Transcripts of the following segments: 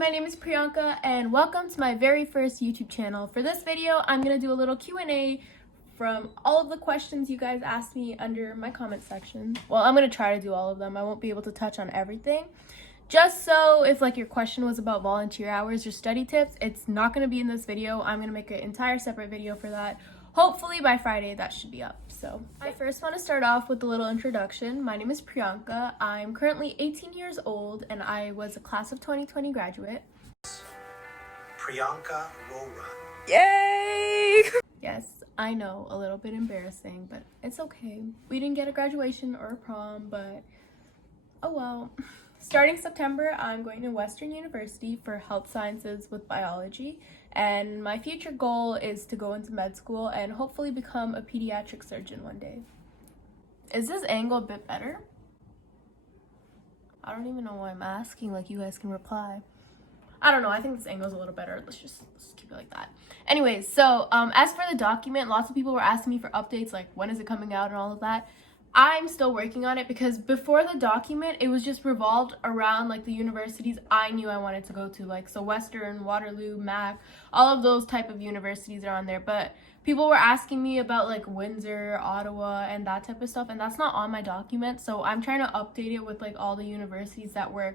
my name is Priyanka and welcome to my very first YouTube channel. For this video, I'm going to do a little Q&A from all of the questions you guys asked me under my comment section. Well, I'm going to try to do all of them. I won't be able to touch on everything. Just so if your question was about volunteer hours or study tips, it's not going to be in this video. I'm going to make an entire separate video for that. Hopefully by Friday that should be up. So I first want to start off with a little introduction. My name is Priyanka. I'm currently 18 years old and I was a class of 2020 graduate. Priyanka will run. Yay! Yes, I know, a little bit embarrassing, but it's okay. We didn't get a graduation or a prom, but oh well. Starting September, I'm going to Western University for health sciences with biology, and my future goal is to go into med school and hopefully become a pediatric surgeon one day. Is this angle a bit better? I don't even know why I'm asking, you guys can reply. I don't know, I think this angle is a little better. Let's just keep it like that. Anyways, so as for the document, lots of people were asking me for updates, when is it coming out and all of that. I'm still working on it because before the document, it was just revolved around the universities I knew I wanted to go to, so Western, Waterloo, Mac, all of those type of universities are on there. But people were asking me about Windsor, Ottawa, and that type of stuff, and that's not on my document. So I'm trying to update it with all the universities that were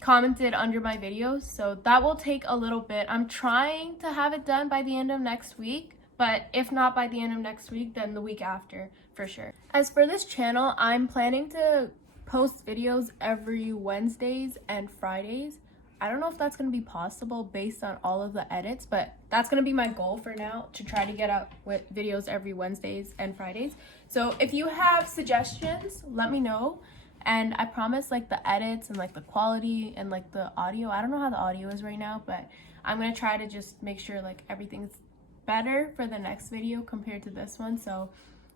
commented under my videos. So that will take a little bit. I'm trying to have it done by the end of next week. But if not by the end of next week, then the week after, for sure. As for this channel, I'm planning to post videos every Wednesdays and Fridays. I don't know if that's going to be possible based on all of the edits, but that's going to be my goal for now, to try to get out with videos every Wednesdays and Fridays. So if you have suggestions, let me know. And I promise the edits and the quality and the audio, I don't know how the audio is right now, but I'm going to try to just make sure everything's better for the next video compared to this one. So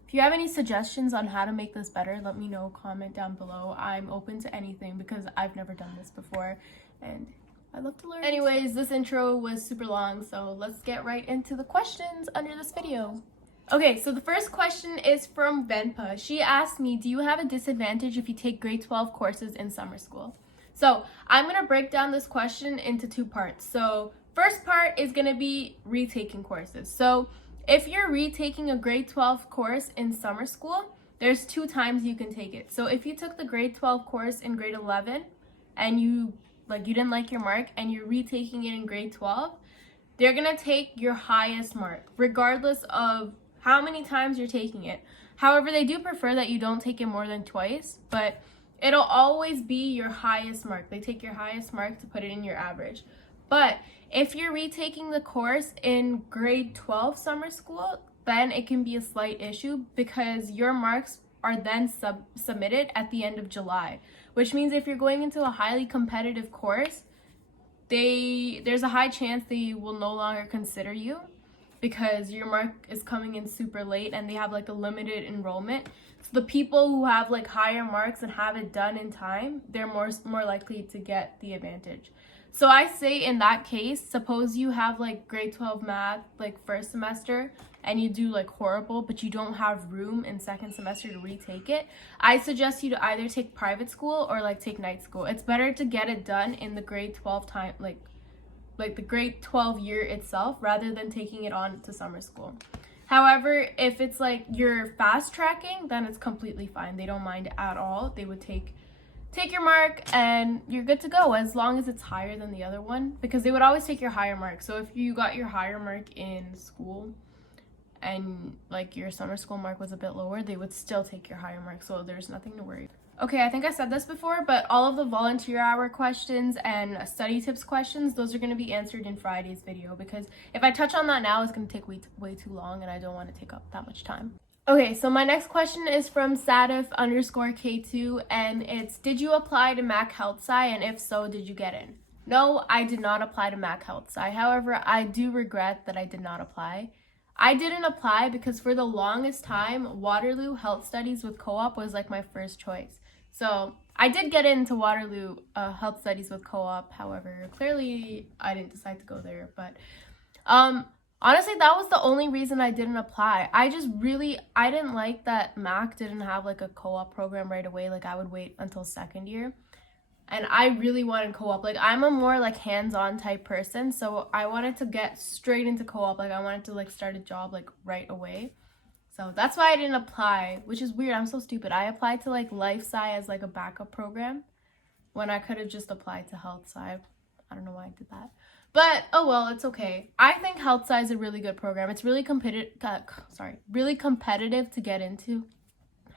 if you have any suggestions on how to make this better, let me know, comment down below. I'm open to anything because I've never done this before and I love to learn. Anyways, this intro was super long, so let's get right into the questions under this video. Okay, so the first question is from Venpa. She asked me, do you have a disadvantage if you take grade 12 courses in summer school? So I'm going to break down this question into two parts. So first part is going to be retaking courses. So if you're retaking a grade 12 course in summer school, there's 2 times you can take it. So if you took the grade 12 course in grade 11 and you didn't like your mark and you're retaking it in grade 12, they're going to take your highest mark regardless of how many times you're taking it. However, they do prefer that you don't take it more than twice, but it'll always be your highest mark. They take your highest mark to put it in your average. But if you're retaking the course in grade 12 summer school, then it can be a slight issue because your marks are then submitted at the end of July, which means if you're going into a highly competitive course, there's a high chance they will no longer consider you because your mark is coming in super late and they have a limited enrollment. So the people who have higher marks and have it done in time, they're more likely to get the advantage. So I say in that case, suppose you have grade 12 math first semester and you do horrible, but you don't have room in second semester to retake it. I suggest you to either take private school or take night school. It's better to get it done in the grade 12 time, the grade 12 year itself rather than taking it on to summer school. However, if it's you're fast tracking, then it's completely fine. They don't mind at all. They would take your mark and you're good to go as long as it's higher than the other one, because they would always take your higher mark. So if you got your higher mark in school and your summer school mark was a bit lower, they would still take your higher mark. So there's nothing to worry about. Okay, I think I said this before, but all of the volunteer hour questions and study tips questions, those are going to be answered in Friday's video, because if I touch on that now, it's going to take way too long and I don't want to take up that much time. Okay, so my next question is from Sadif_K2 and it's, did you apply to Mac Health Sci, and if so, did you get in? No, I did not apply to Mac Health Sci. However, I do regret that I did not apply. I didn't apply because for the longest time, Waterloo Health Studies with co-op was my first choice. So I did get into Waterloo Health Studies with co-op. However, clearly I didn't decide to go there. But honestly, that was the only reason I didn't apply. I didn't like that Mac didn't have a co-op program right away. I would wait until second year. and I really wanted co-op. Like, I'm a more like hands-on type person, so I wanted to get straight into co-op. Like, I wanted to like start a job like right away. So that's why I didn't apply, which is weird. I'm so stupid. I applied to like life sci as like a backup program when I could have just applied to health sci. I don't know why I did that. But oh well, it's okay. I think health sci is a really good program. It's really really competitive to get into.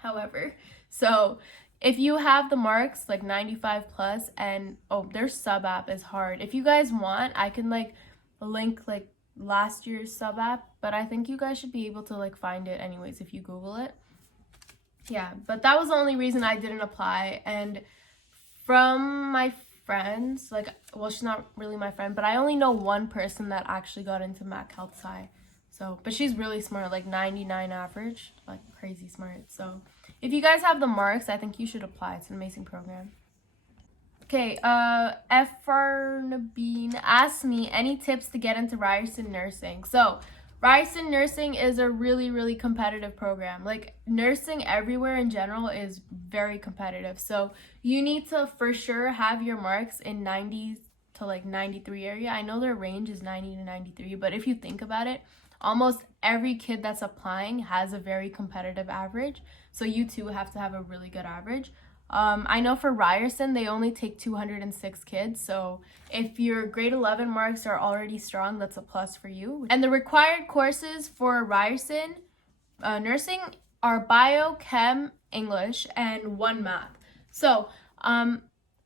However, so if you have the marks like 95 plus, and oh, their sub app is hard. If you guys want, I can like link like last year's sub app, but I think you guys should be able to like find it anyways if you Google it. Yeah, but that was the only reason I didn't apply. And from my friends, like, well, she's not really my friend, but I only know one person that actually got into Mac Health Sci. So, but she's really smart, like 99 average, like crazy smart. So if you guys have the marks, I think you should apply. It's an amazing program. Okay, Nabeen asked me any tips to get into Ryerson Nursing. So Ryerson Nursing is a really, really competitive program. Like, nursing everywhere in general is very competitive. So you need to for sure have your marks in 90 to like 93 area. I know their range is 90 to 93, but if you think about it, almost every kid that's applying has a very competitive average. So you too have to have a really good average. I know for Ryerson, they only take 206 kids. So if your grade 11 marks are already strong, that's a plus for you. And the required courses for Ryerson nursing are bio, chem, English, and 1 math. So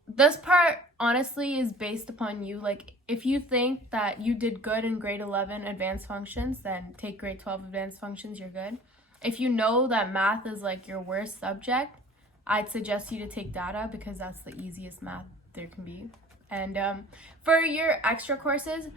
this part honestly is based upon you. Like, if you think that you did good in grade 11 advanced functions, then take grade 12 advanced functions, you're good. If you know that math is like your worst subject, I'd suggest you to take data because that's the easiest math there can be. And for your extra courses,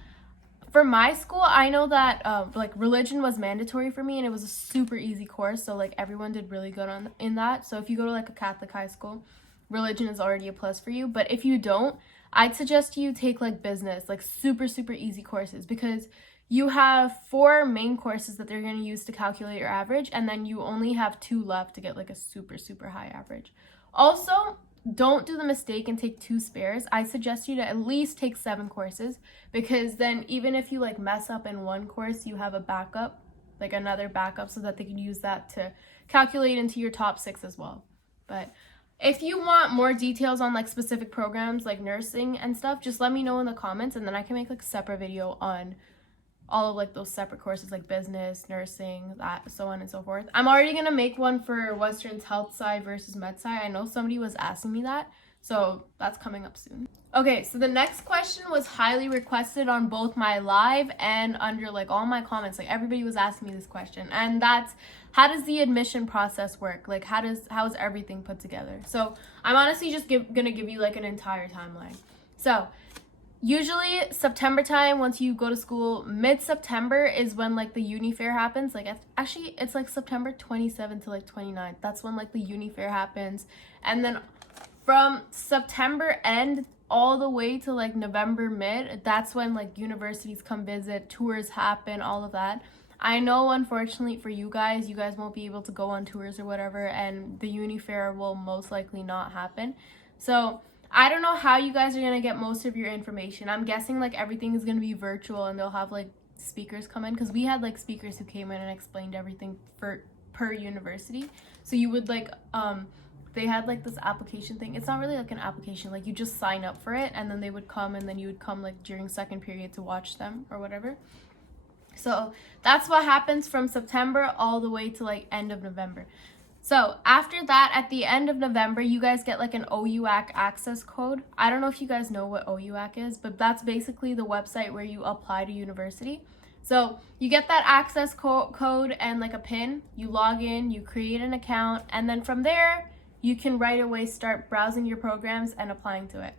for my school, I know that like religion was mandatory for me, and it was a super easy course. So like everyone did really good in that. So if you go to like a Catholic high school, religion is already a plus for you. But if you don't, I'd suggest you take like business, like super, super easy courses, because you have 4 main courses that they're going to use to calculate your average, and then you only have 2 left to get like a super, super high average. Also, don't do the mistake and take 2 spares. I suggest you to at least take 7 courses, because then even if you like mess up in one course, you have a backup, like another backup, so that they can use that to calculate into your top 6 as well. But if you want more details on like specific programs like nursing and stuff, just let me know in the comments, and then I can make like a separate video on all of like those separate courses like business, nursing, that, so on and so forth. I'm already gonna make one for Western's health side versus med side. I know somebody was asking me that, so that's coming up soon. Okay, so the next question was highly requested on both my live and under like all my comments. Like, everybody was asking me this question, and that's, how does the admission process work? Like, how is everything put together? So I'm honestly just gonna give you like an entire timeline. So usually September time, once you go to school, mid-September is when like the uni fair happens. Like, actually it's like September 27th to like 29th. That's when like the uni fair happens. And then from September end all the way to like November mid, that's when like universities come visit, tours happen, all of that. I know, unfortunately for you guys won't be able to go on tours or whatever, and the uni fair will most likely not happen. So I don't know how you guys are going to get most of your information. I'm guessing like everything is going to be virtual, and they'll have like speakers come in, because we had like speakers who came in and explained everything per university. So you would like they had like this application thing. It's not really like an application, like you just sign up for it, and then they would come, and then you would come like during second period to watch them or whatever. So that's what happens from September all the way to like end of November. So after that, at the end of November, you guys get like an OUAC access code. I don't know if you guys know what OUAC is, but that's basically the website where you apply to university. So you get that access code and like a PIN. You log in, you create an account, and then from there, you can right away start browsing your programs and applying to it.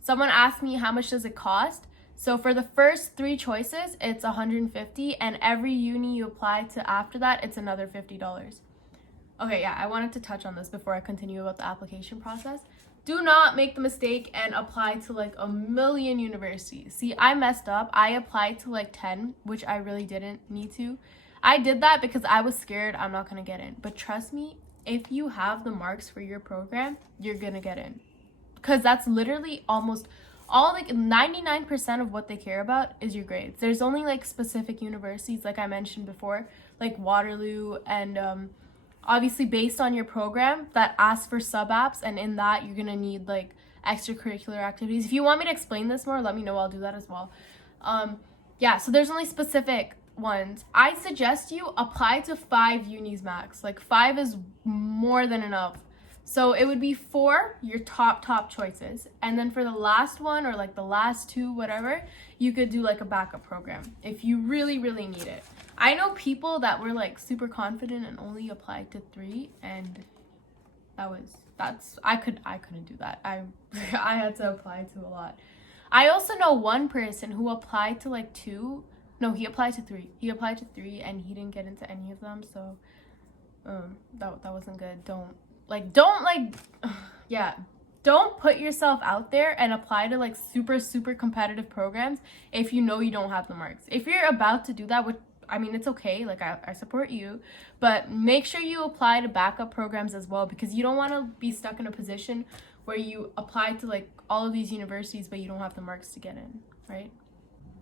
Someone asked me, how much does it cost? So for the first 3 choices, it's $150, and every uni you apply to after that, it's another $50. Okay, yeah, I wanted to touch on this before I continue about the application process. Do not make the mistake and apply to like a million universities. See, I messed up. I applied to like 10, which I really didn't need to. I did that because I was scared I'm not going to get in. But trust me, if you have the marks for your program, you're going to get in. because that's literally almost all, like 99% of what they care about is your grades. There's only like specific universities, like I mentioned before, like Waterloo, and obviously based on your program, that asks for sub apps, and in that you're gonna need like extracurricular activities. If you want me to explain this more, let me know, I'll do that as well. Yeah, so there's only specific ones. I suggest you apply to 5 unis max. Like 5 is more than enough. So it would be 4 your top choices, and then for the last one, or like the last 2, whatever, you could do like a backup program if you really need it. I know people that were like super confident and only applied to 3, and I couldn't do that. I had to apply to a lot. I also know one person who applied to like 2. No, he applied to 3. He applied to 3 and he didn't get into any of them. So that wasn't good. Don't put yourself out there and apply to like super competitive programs if you know you don't have the marks. If you're about to do that, which I mean, it's okay, like I support you, but make sure you apply to backup programs as well, because you don't want to be stuck in a position where you apply to like all of these universities but you don't have the marks to get in, right?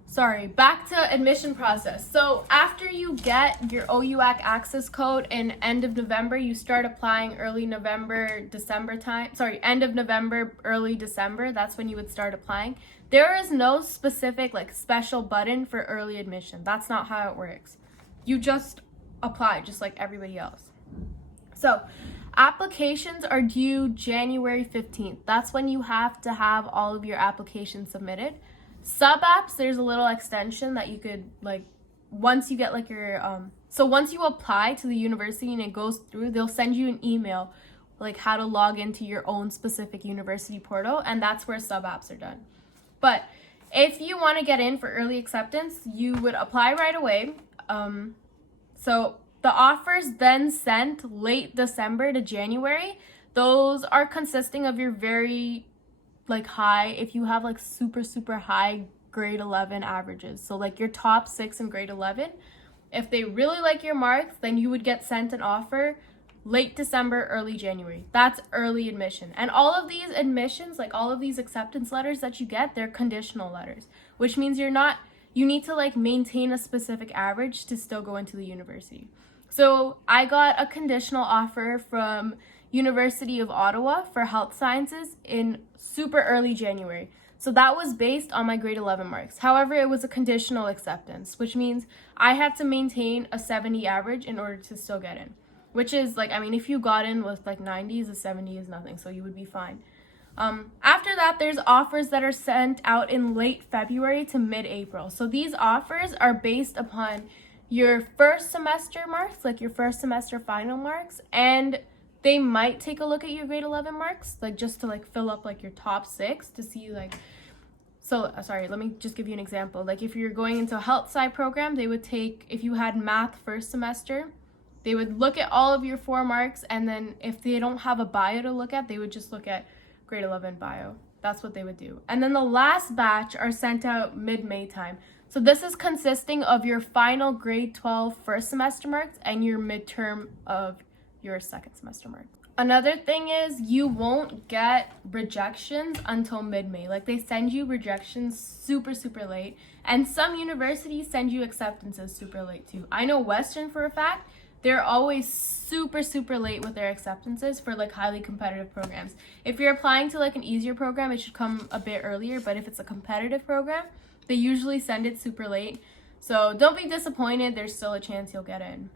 Sorry, back to admission process. So after you get your OUAC access code in end of November, you start applying early November, December time. Sorry, end of November, early December. That's when you would start applying. There is no specific like special button for early admission. That's not how it works. You just apply just like everybody else. So applications are due January 15th. That's when you have to have all of your applications submitted. Sub apps, there's a little extension that you could like, once you get like your so once you apply to the university and it goes through, they'll send you an email like how to log into your own specific university portal, and that's where sub apps are done. But if you want to get in for early acceptance, you would apply right away. So the offers then sent late December to January, those are consisting of your very like high, if you have like super high grade 11 averages, so like your top 6 in grade 11, if they really like your marks, then you would get sent an offer late December, early January. That's early admission. And all of these admissions, like all of these acceptance letters that you get, they're conditional letters, which means you need to like maintain a specific average to still go into the university. So I got a conditional offer from University of Ottawa for health sciences in super early January. So that was based on my grade 11 marks. However, it was a conditional acceptance, which means I had to maintain a 70 average in order to still get in, which is like, I mean, if you got in with like 90s, a 70 is nothing, so you would be fine. After that, there's offers that are sent out in late February to mid-April. So these offers are based upon your first semester marks, like your first semester final marks, and they might take a look at your grade 11 marks, like just to like fill up like your top 6 to see like, so sorry, let me just give you an example. Like if you're going into a health sci program, they would take, if you had math first semester, they would look at all of your 4 marks, and then if they don't have a bio to look at, they would just look at grade 11 bio. That's what they would do. And then the last batch are sent out mid-May time. So this is consisting of your final grade 12 first semester marks and your midterm of your second semester marks. Another thing is you won't get rejections until mid-May. Like they send you rejections super late, and some universities send you acceptances super late too. I know Western for a fact, they're always super late with their acceptances for like highly competitive programs. If you're applying to like an easier program, it should come a bit earlier, but if it's a competitive program, they usually send it super late. So don't be disappointed, there's still a chance you'll get in.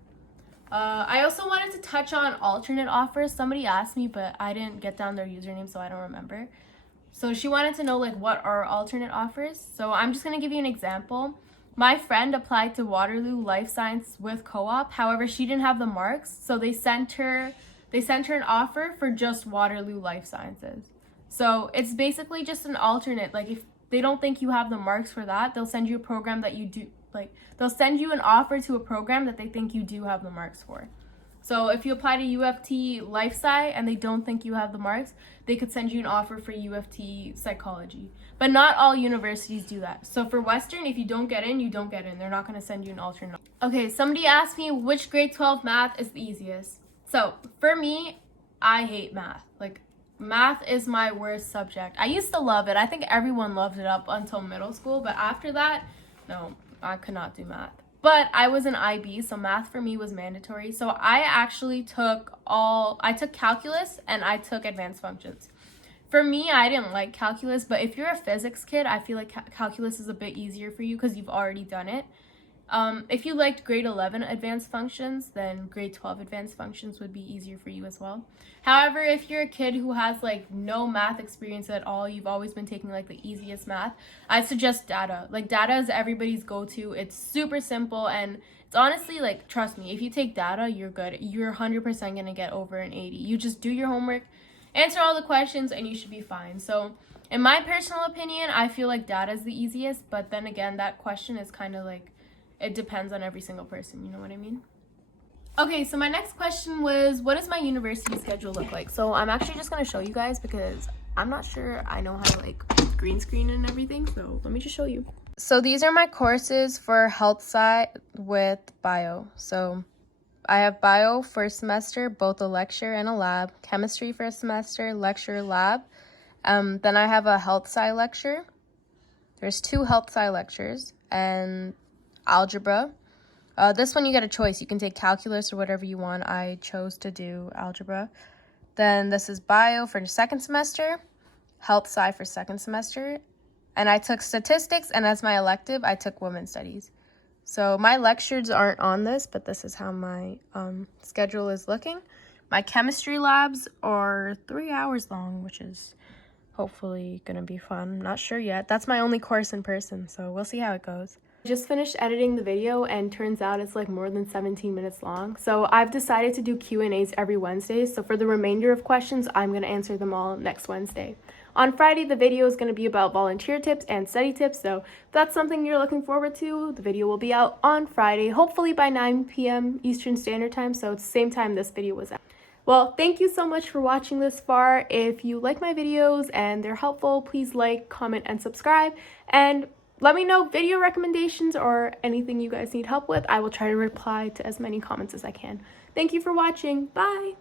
I also wanted to touch on alternate offers. Somebody asked me, but I didn't get down their username, so I don't remember. So she wanted to know like what are alternate offers. So I'm just going to give you an example. My friend applied to Waterloo Life Science with co-op. However, she didn't have the marks, so they sent her an offer for just Waterloo Life Sciences. So it's basically just an alternate. Like if they don't think you have the marks for that, they'll send you a program that you do. Like they'll send you an offer to a program that they think you do have the marks for. So if you apply to UFT Life Sci and they don't think you have the marks, they could send you an offer for UFT Psychology. But not all universities do that. So for Western, if you don't get in, you don't get in. They're not going to send you an alternate. Okay, somebody asked me which grade 12 math is the easiest. So for me, I hate math. Like Math is my worst subject. I used to love it. I think everyone loved it up until middle school, but after that, no, I could not do math. But I was an IB, so math for me was mandatory. So I actually took calculus and I took advanced functions. For me, I didn't like calculus, but if you're a physics kid, I feel like calculus is a bit easier for you because you've already done it. If you liked grade 11 advanced functions, then grade 12 advanced functions would be easier for you as well. However, if you're a kid who has like no math experience at all, you've always been taking like the easiest math, I suggest data. Like data is everybody's go-to. It's super simple and it's honestly like, trust me, if you take data, you're good. You're 100% going to get over an 80. You just do your homework, answer all the questions, and you should be fine. So in my personal opinion, I feel like data is the easiest, but then again, that question is kind of like, it depends on every single person, you know what I mean? Okay, so my next question was, what does my university schedule look like? So I'm actually just going to show you guys because I'm not sure I know how to like green screen and everything, so let me just show you. So these are my courses for health sci with bio. So I have bio first semester, both a lecture and a lab, chemistry first semester, lecture, lab. Then I have a health sci lecture. There's 2 health sci lectures, and algebra. This one you get a choice. You can take calculus or whatever you want. I chose to do algebra. Then this is bio for the second semester, health sci for second semester, and I took statistics, and as my elective, I took women's studies. So my lectures aren't on this, but this is how my schedule is looking. My chemistry labs are 3 hours long, which is hopefully gonna be fun. I'm not sure yet. That's my only course in person, so we'll see how it goes. I just finished editing the video and turns out it's like more than 17 minutes long. So I've decided to do Q&As every Wednesday. So for the remainder of questions, I'm going to answer them all next Wednesday. On Friday, the video is going to be about volunteer tips and study tips. So if that's something you're looking forward to, the video will be out on Friday, hopefully by 9 p.m. Eastern Standard Time. So it's the same time this video was out. Well, thank you so much for watching this far. If you like my videos and they're helpful, please like, comment, and subscribe. And let me know video recommendations or anything you guys need help with. I will try to reply to as many comments as I can. Thank you for watching. Bye!